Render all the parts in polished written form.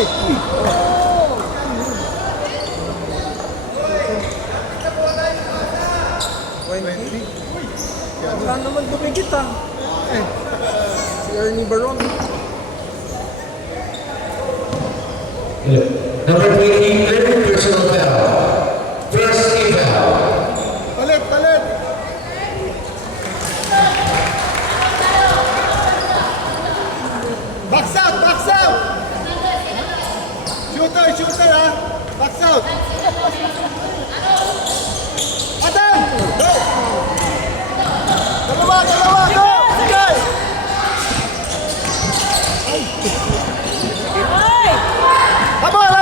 Wala naman dumigit ah. Si Ernie Baron. Number 20, third personal foul. First team foul. Palit! Box out! Shooter ha! Box out! Atan! Go! Dalawa! Go! Sige! Habol!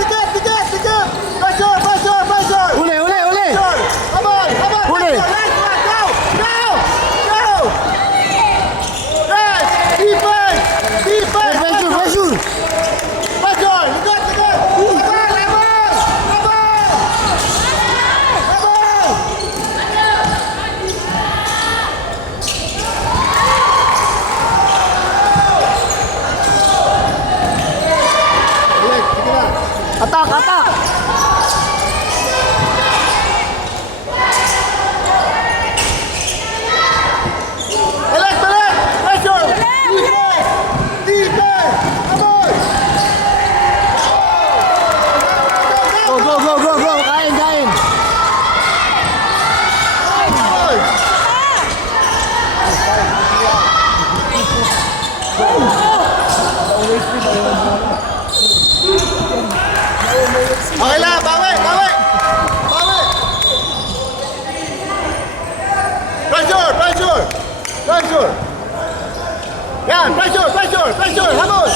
Dikit! Pressure! Uli! Habol! Huli! Go! Yes! Defense! Pressure! Pressure! Likod! Habol! Ulit, sige na. Atak! Balik! Pressure! Defense! Habol! Go! Kain! Habol! Okay lang, bawi! Pressure! Yan, pressure! Habol!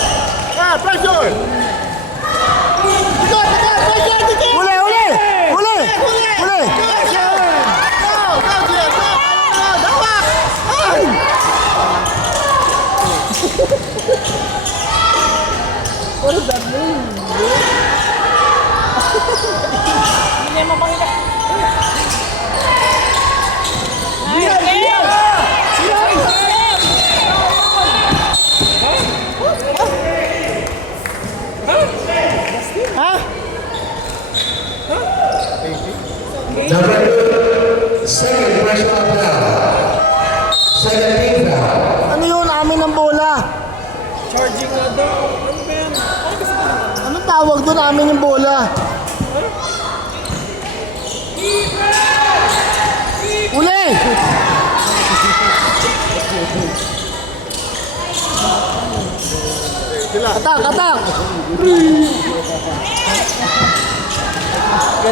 Yan, pressure! Dikit! Uli! Go, Gian! Go! Dawak! Ay! What does that mean? Hindi mo pakita. Number 2, second personal foul. Second team foul. Ano yun? Amin ang bola. Charging na daw. Ano ba yan? Anong tawag doon? Amin yung bola. Uli! Atak!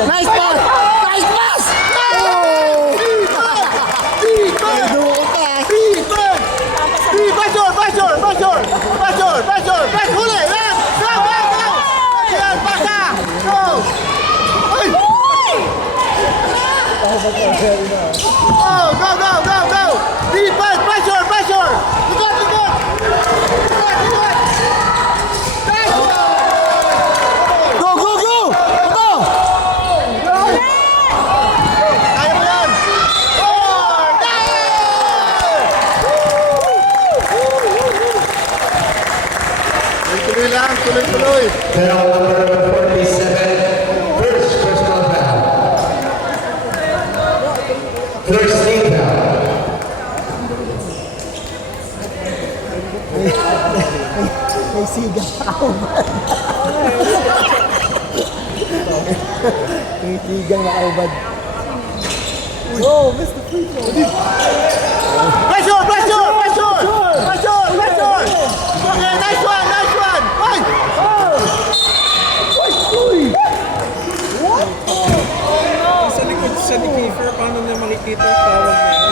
Nice pass! Oh! Pressure! Huli! Yan! Go! Yan, pasa! Go! Ay! Go! Defense! Pressure! Likod! Go! Ito! Kaya mo yan! Score! Tuloy! Foul number 47, first personal foul. First team foul. May siga sa kaubad. May siga na kaubad. Oh, missed the free throw. Pressure! Okay, nice one! Ay! Sa ni Kiefer, paano na makikita yung tawag na yun?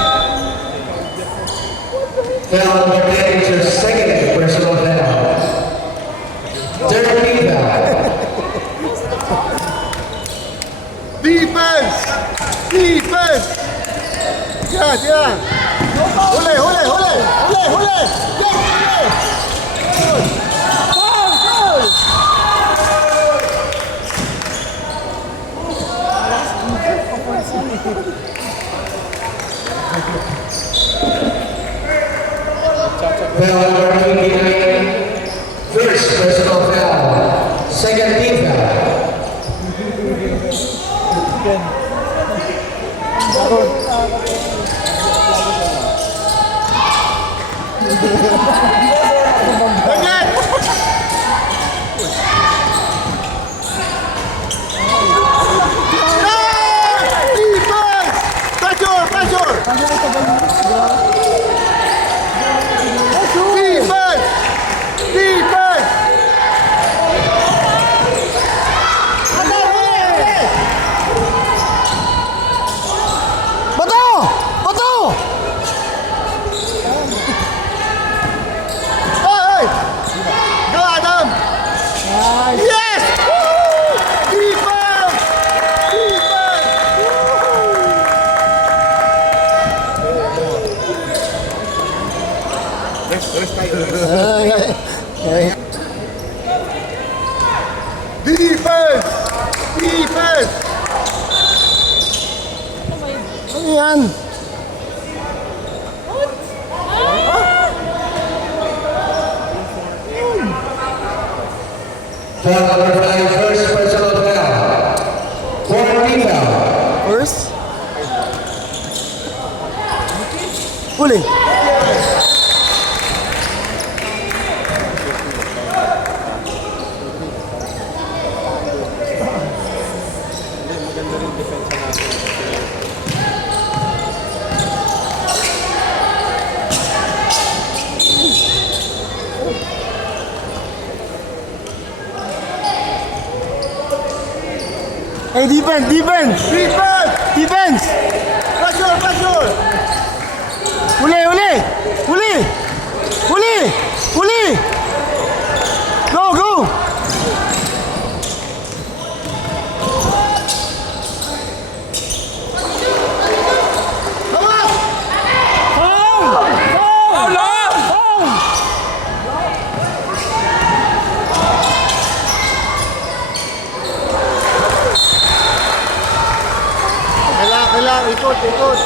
Foul number 10 is your second personal foul. Third team foul. Defense! Yan! Huli! Foul number 29, first personal foul. Ganyan! Defense! Pressure! Pressure! Defense! Defense! Bato! Bato! Hey! Go, Adam! Yes! Woo! Defense! Defense! Defense! Defense! Ano yan? Foul number 5, first personal foul. Fourth foul. First? Huli. Maganda rin depensa natin. Hey, defense! Defense! Defense! Defense! Pressure! Pressure! Huli! Huli! Huli! Huli! Huli! Go! Go! Hawak! Kailangan, ikot, ikot.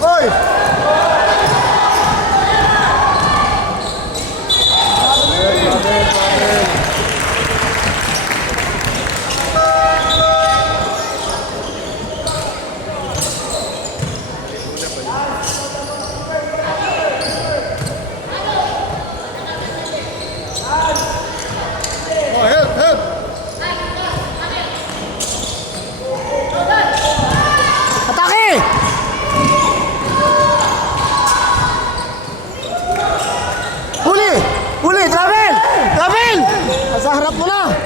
Hoy! Oh, help, help! Atake! Huli! Huli! Travel! Travel! Nasa harap mo na!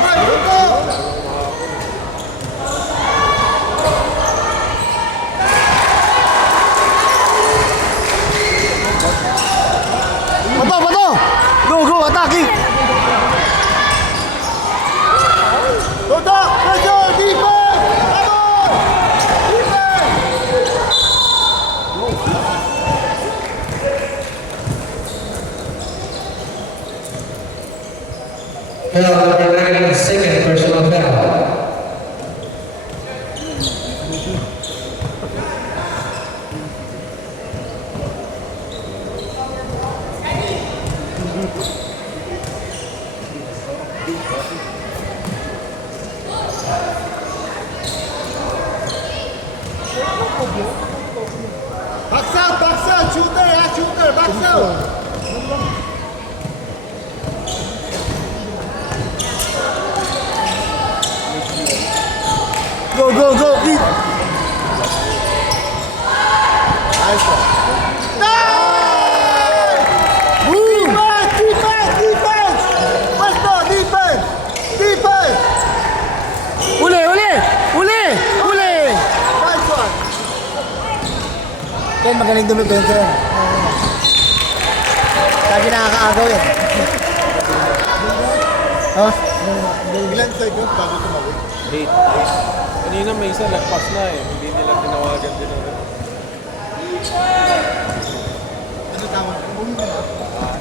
Hoy, ito! Bato! Bato! Go! Go! Attacking! Tutok! Pressure! Defense! Abot! Defense! Foul number 9, second personal foul. Box out! Shooter! Box out! Go! Go! Go! Keep! Nice one. Nice! Boom! Defense! Defense! Defense! Puesto! Defense! Defense! Huli! Huli! Huli! Huli! Nice one! Ken, magaling dumipensa yan. Lagi nakakaagaw yan. Ha? Ilan seconds bago tumawid? 8. Kanina may isa lagpas na eh. Hindi nila tinawagan din ang Ano tawag?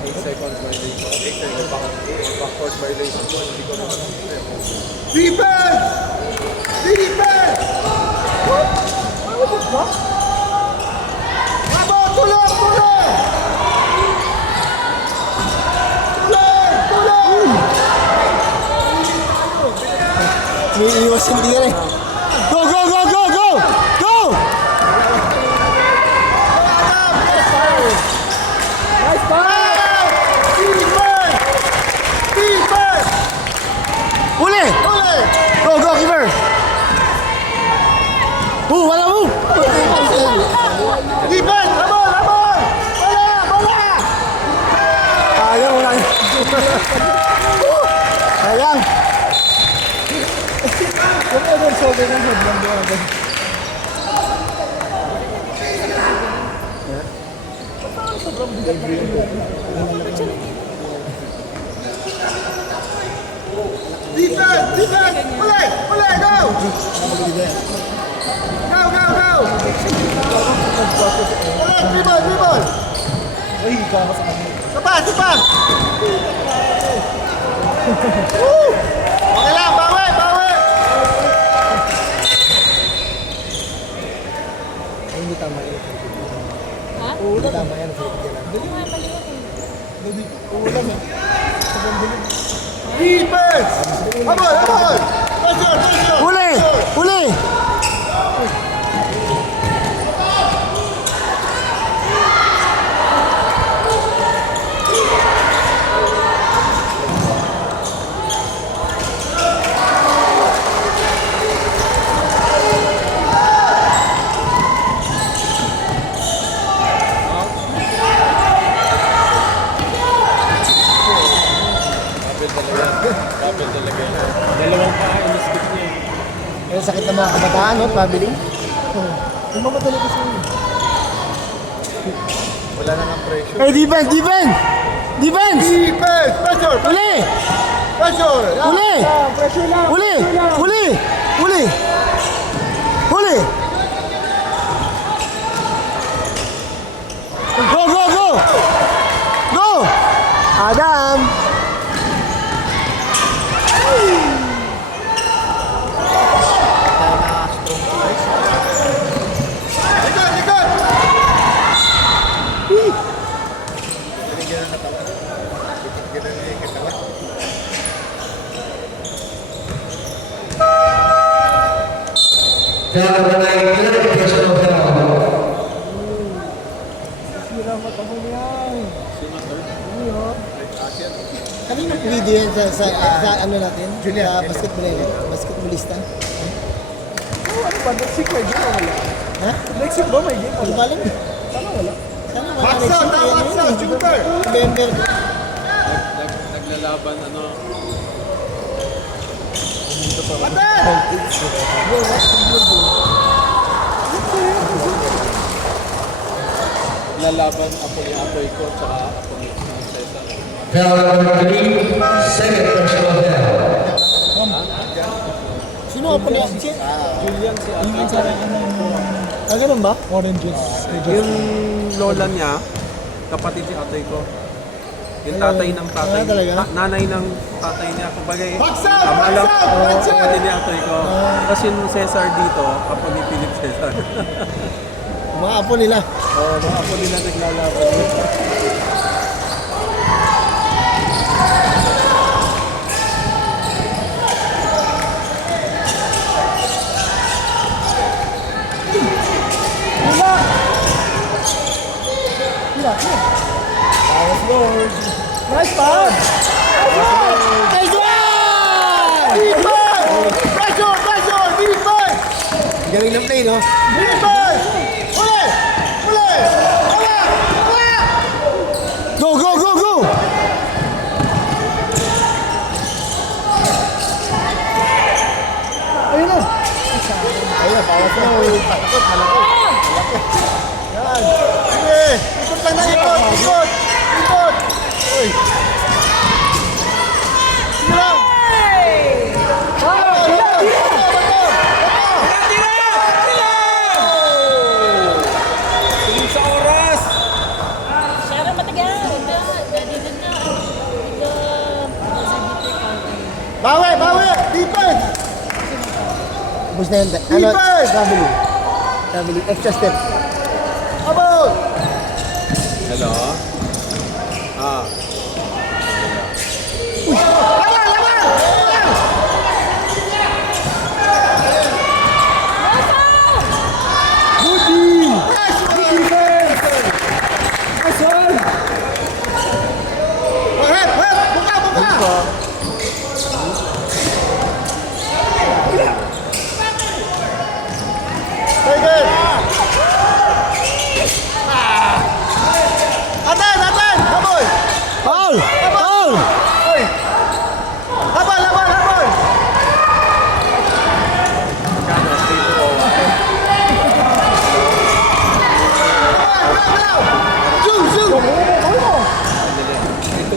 8 seconds violation. 8 seconds backcourt violation. Hindi ko naman Defense! Defense! Bravo! Tulong! Tulong! Iiwas yung tira eh. Go, go, go, go, go! Go! Nice pass! Keeper! Keeper! Uli! Uli! Go, go, keeper! Wala move! Keeper! Labon! Labon! Bola! Bola! Ayaw, wala. Sayang. Kung ever shoulder ng head lang doon agad. Defense! Defense! Uli! Uli! Go! Go! Go! Go! Uli! Dribble! Dribble! Sapas! Sapas! Woo! Okay lang! Bawi! Bawi! Defense! Habol! Habol! Pressure! Pressure! Uli! Uli! Kapit talaga yan. Dalawang pa, in-skip niya eh. Yung sakit ng mga kabataan, no? Traveling. Yung mamadali kasi yun. Wala na ng pressure. Hey, defense! Defense! Defense! Defense! Pressure! Uli! Pressure! Uli! Pressure lang! Uli! Uli! Uli! Uli! Go, go, go! Go! Adam! Likod! Likod! Foul number 9, personal foul. Kanina video yan sa ano natin? Sa basketballista. Ano ba? Next week may game o wala? Ha? Next week ba may game? Hindi ko alam eh. Sana wala. Sana Box next out! week, Box ano out! yun eh. Shooter! November. Naglalaban, ano, Aten! lalaban ako ni Atoy ko, tsaka ako ni Cesar. Foul number 3, second personal foul. Sino ka pa niya? Julian si Atoy. Ganun ba? Oranges. Yung lola niya, kapatid si Atoy ko. Yung tatay ng tatay, talaga? nanay ng tatay niya. Kumbaga, Box out! tama Box lang, out! Box out! kapatid ni Atoy ko. Tapos yung Cesar dito, apo ni Philip Cesar. Mga apo nila. Oo, mga apo nila naglalaban. Nice pass! Nice one! Defense! Pressure! Pressure! Defense! Galing ng play, no? Defense! Uli! Uli! Wala! Wala! Go, go, go, go! Ayun na! Ayun, bawas na. Malaki, malaki. Yan. Sige! Ikot lang na ikot! Ikot! Ikot! Uy! Sige lang! Sa oras! Siya matagal. Dito na. Dito. Bawi! Bawi! Defense! Ubus na yun. Defense! W. Extra step. Abot! Hello? Ah. Laban! Laban!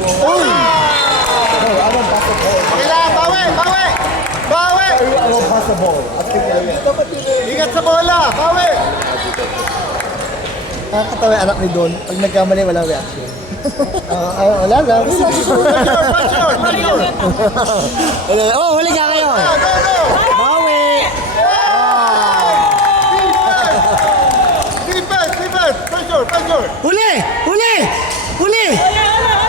Uy! Okay lang, bawi! Bawi! Bawi! Ingat sa bola! Bawi! Nakakatawa yung anak ni Don. Pag nagkamali, walang reaction. Wala lang. Pressure! Pressure! Oh, huli ka kayo. Go, go! Bawi! Defense! Defense! Pressure! Pressure! Huli! Huli! Huli! Wala, wala.